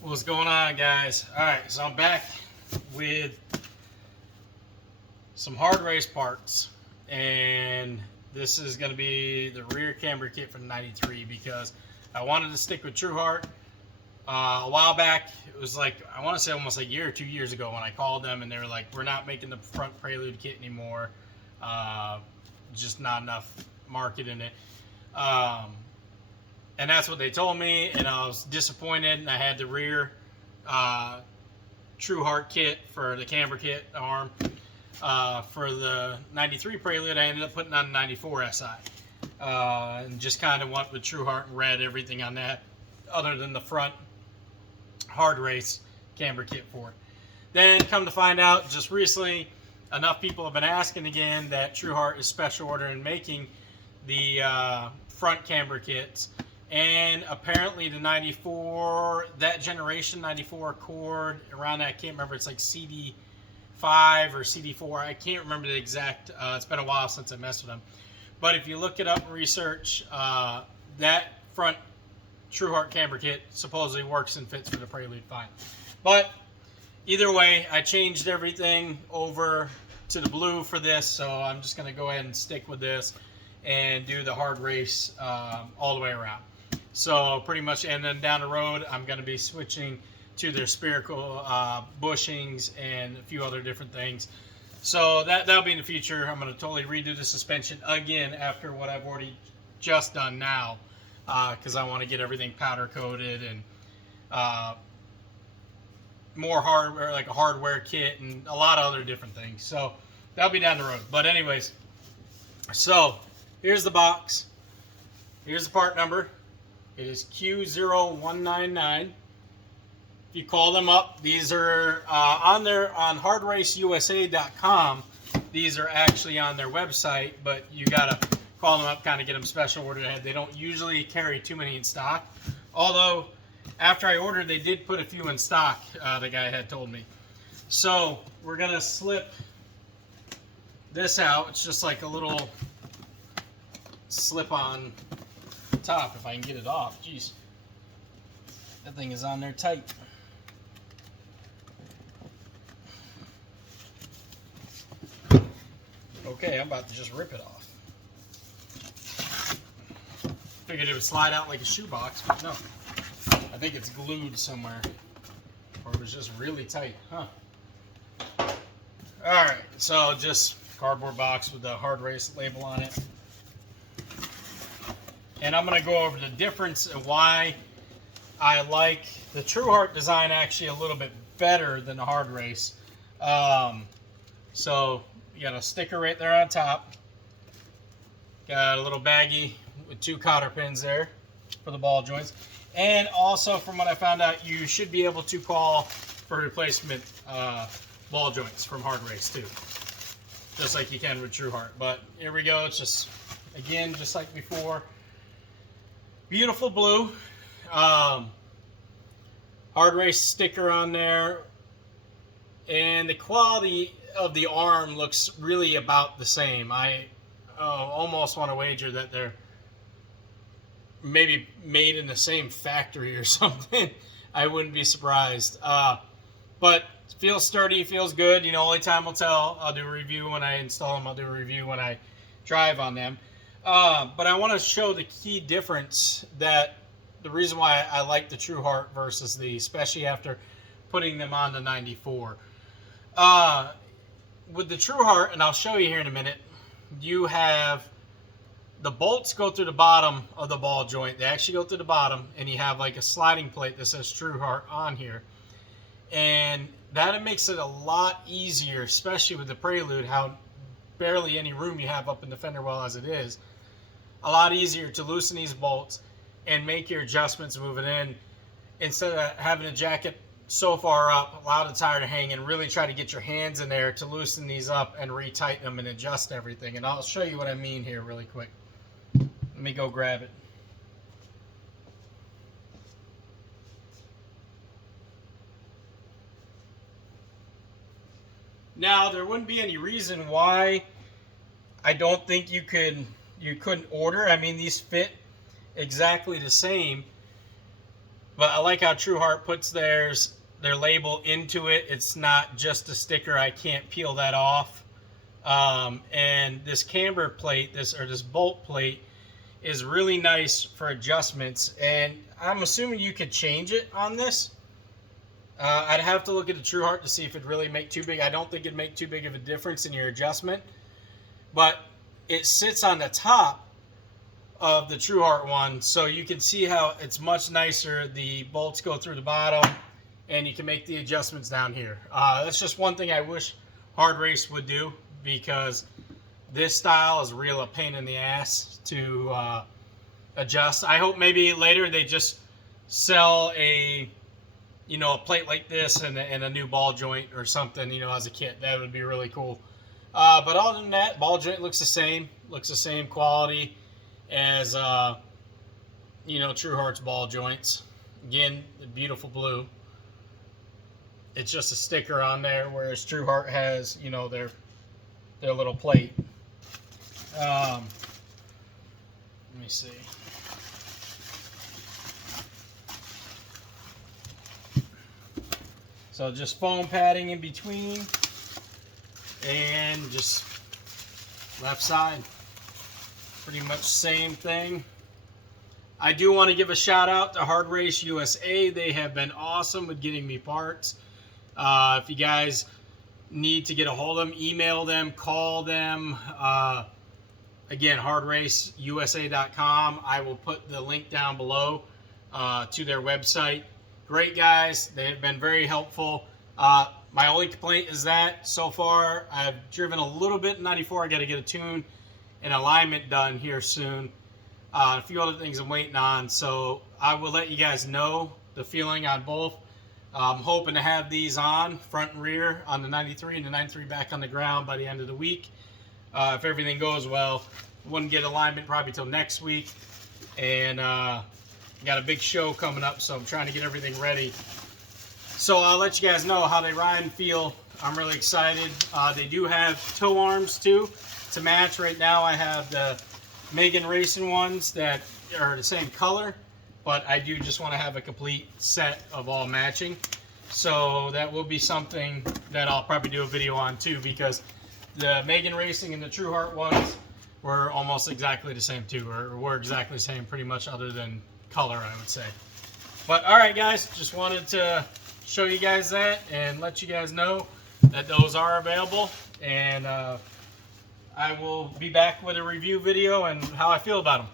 What's going on, guys? Alright, so I'm back with some Hardrace parts, and this is going to be the rear camber kit from '93 because I wanted to stick with Trueheart. A while back, it was like, I want to say almost a year or 2 years ago when I called them and they were like, we're not making the front Prelude kit anymore, just not enough market in it. And that's what they told me, and I was disappointed. And I had the rear Trueheart kit for the camber kit arm. For the '93 Prelude, I ended up putting on the '94 SI. And just kind of went with Trueheart and red, everything on that, other than the front Hardrace camber kit for it. Then come to find out, just recently, enough people have been asking again that Trueheart is special ordering making the front camber kits. And apparently the '94, that generation, '94 Accord, around that, I can't remember, it's like CD5 or CD4, I can't remember the exact, it's been a while since I messed with them. But if you look it up and research, that front Trueheart camber kit supposedly works and fits for the Prelude fine. But either way, I changed everything over to the blue for this, so I'm just going to go ahead and stick with this and do the Hardrace all the way around. So pretty much, and then down the road, I'm going to be switching to their spherical bushings and a few other different things. So that'll be in the future. I'm going to totally redo the suspension again after what I've already just done now, because I want to get everything powder coated and more hardware, like a hardware kit and a lot of other different things. So that'll be down the road. But anyways, so here's the box. Here's the part number. It is Q0199. If you call them up, these are on hardraceusa.com. These are actually on their website, but you gotta call them up, kind of get them special ordered ahead. They don't usually carry too many in stock. Although, after I ordered, they did put a few in stock, the guy had told me. So, we're gonna slip this out. It's just like a little slip-on top, if I can get it off. Jeez, that thing is on there tight. Okay, I'm about to just rip it off. Figured it would slide out like a shoebox, but no. I think it's glued somewhere, or it was just really tight, huh? Alright, so just cardboard box with the Hardrace label on it. And I'm going to go over the difference and why I like the Trueheart design actually a little bit better than the Hardrace. So you got a sticker right there on top. Got a little baggie with 2 cotter pins there for the ball joints. And also, from what I found out, you should be able to call for replacement ball joints from Hardrace too. Just like you can with Trueheart. But here we go. It's just, again, just like before. Beautiful blue. Hardrace sticker on there. And the quality of the arm looks really about the same. I almost want to wager that they're maybe made in the same factory or something. I wouldn't be surprised. But it feels sturdy, feels good. You know, only time will tell. I'll do a review when I install them. I'll do a review when I drive on them. But I want to show the key difference, that the reason why I like the Trueheart versus the, especially after putting them on the '94. With the Trueheart, and I'll show you here in a minute, you have the bolts go through the bottom of the ball joint. They actually go through the bottom, and you have like a sliding plate that says Trueheart on here. And that makes it a lot easier, especially with the Prelude, how barely any room you have up in the fender well as it is. A lot easier to loosen these bolts and make your adjustments moving in, instead of having a jacket so far up, allow the tire to hang, and really try to get your hands in there to loosen these up and retighten them and adjust everything. And I'll show you what I mean here really quick. Let me go grab it. Now, there wouldn't be any reason why I don't think you couldn't order. I mean, these fit exactly the same. But I like how True Heart puts their label into it. It's not just a sticker. I can't peel that off. And this camber plate, this bolt plate, is really nice for adjustments. And I'm assuming you could change it on this. I'd have to look at the True Heart to see if it'd really make too big. I don't think it'd make too big of a difference in your adjustment. But it sits on the top of the True Heart one, so you can see how it's much nicer. The bolts go through the bottom, and you can make the adjustments down here. That's just one thing I wish Hardrace would do, because this style is real a pain in the ass to adjust. I hope maybe later they just sell a plate like this and a new ball joint or something, as a kit. That would be really cool. But other than that, ball joint looks the same. Looks the same quality as True Heart's ball joints. Again, the beautiful blue. It's just a sticker on there, whereas True Heart has their little plate. Let me see. So just foam padding in between, and just left side. Pretty much same thing. I do want to give a shout out to Hardrace USA. They have been awesome with getting me parts. If you guys need to get a hold of them, email them, call them. Again, hardraceusa.com. I will put the link down below to their website. Great guys. They have been very helpful. My only complaint is that so far I've driven a little bit in 94. I got to get a tune and alignment done here soon. A few other things I'm waiting on. So I will let you guys know the feeling on both. I'm hoping to have these on front and rear on the 93 and the 93 back on the ground by the end of the week. If everything goes well, wouldn't get alignment probably till next week. And got a big show coming up, so I'm trying to get everything ready. So I'll let you guys know how they ride and feel. I'm really excited. They do have tow arms too to match. Right now I have the Megan Racing ones that are the same color, but I do just want to have a complete set of all matching. So that will be something that I'll probably do a video on too, because the Megan Racing and the True Heart ones were almost exactly the same too, or were exactly the same pretty much, other than color, I would say. But alright guys, just wanted to show you guys that and let you guys know that those are available, and I will be back with a review video and how I feel about them.